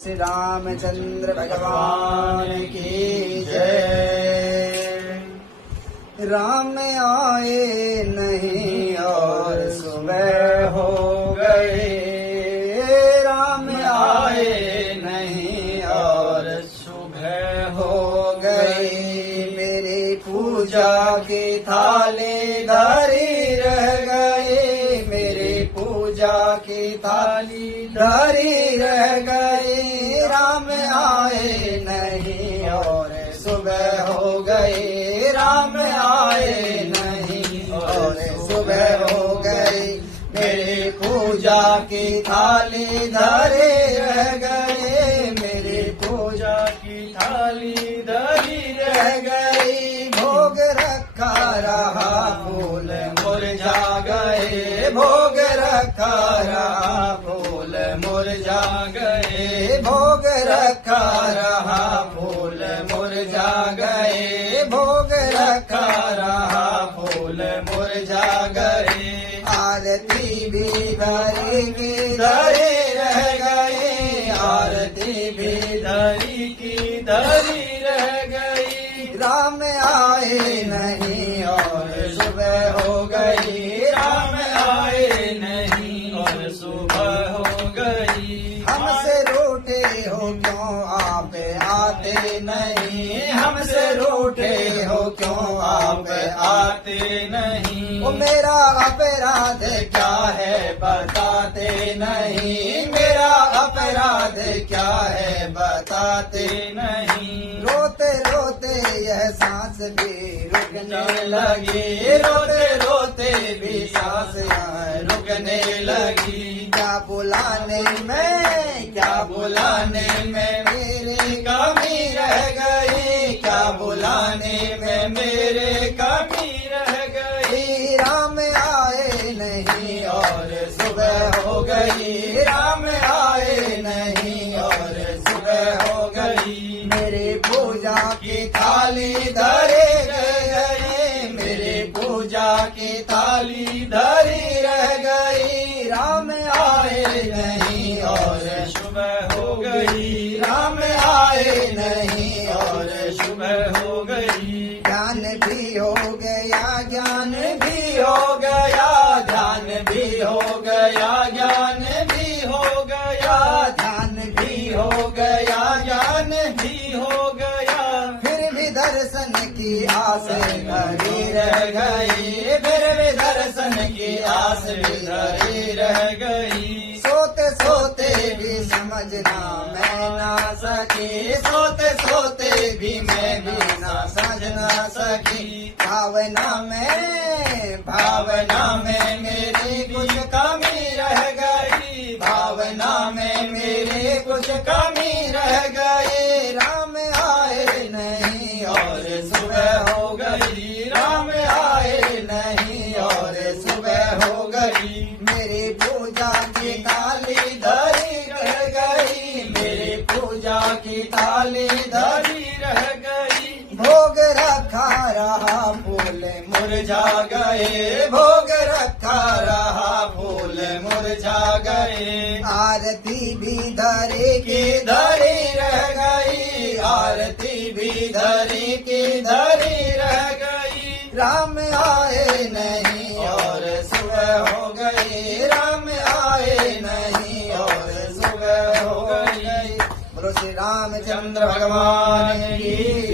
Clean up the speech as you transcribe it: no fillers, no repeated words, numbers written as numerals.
श्री रामचंद्र भगवान की जय। राम आए नहीं और सुबह हो गए, राम आए नहीं और सुबह हो गई। मेरी पूजा की थाली धरी रह गई, मेरी पूजा की थाली धरी रह गई। राम आए नहीं और सुबह हो गई, राम आए नहीं और सुबह हो गई। मेरी पूजा की थाली धरे रह गए, मेरी पूजा की थाली धरी रह गई। भोग रखा रहा फूल मुरझा गए, भोग रखा रहा फूल मुरझा गए। भोग रखा रहा फूल मुरझा गए, भोग रखा रहा फूल मुरझा गए। आरती भी धरी की धरी रह गई, आरती भी धरी की धरी रह गई। राम आए नहीं और सुबह हो गई, राम आए नहीं और सुबह हो गई। हमसे रूठे हो क्यों आप आते नहीं, हमसे रूठे हो क्यों आप आते नहीं। वो मेरा अपराध क्या है बताते नहीं, मेरा अपराध क्या है बताते नहीं। रोते रोते यह सांस भी रुकने लगी, रोते रोते भी सांस रुकने लगी। क्या बुलाने में, क्या बुलाने में मेरी कमी रह गई, क्या बुलाने में मेरे कमी रह गई। राम आए नहीं और सुबह हो गई, राम आए नहीं और सुबह हो गई। मेरी पूजा की थाली धरे रह गई, मेरी पूजा की थाली धरी रह गई। राम आए नहीं और सुबह हो गई, राम आए नहीं और सुबह हो गई। ज्ञान भी हो गया, ज्ञान भी हो गया, ध्यान भी हो गया, ज्ञान भी हो गया, ध्यान भी हो गया, ज्ञान भी हो गया। फिर भी दर्शन की आस धरी रह गई, फिर भी दर्शन की आस भी धरी रह गई। सोते सोते भी समझना मैं ना सकी, सोते सोते भी मैं भी ना समझ ना सकी। भावना में मेरी कुछ कमी रह गई, भावना में मेरी कुछ कमी रह गई। राम आए नहीं और सुबह हो गई, राम आए नहीं और सुबह हो गई। मेरी पूजा की थाली धरी रह गई, मेरी पूजा की थाली धरी रह गई। भोग रखा रहा फूल मुरझा गए, भोग रखा रहा फूल मुरझा गए। आरती भी धरी की धरी रह गई, आरती भी धरी की धरी रह गई। राम आए नहीं और सुबह हो गई, राम आए नहीं और सुबह हो गई। बोलो श्री रामचंद्र भगवान की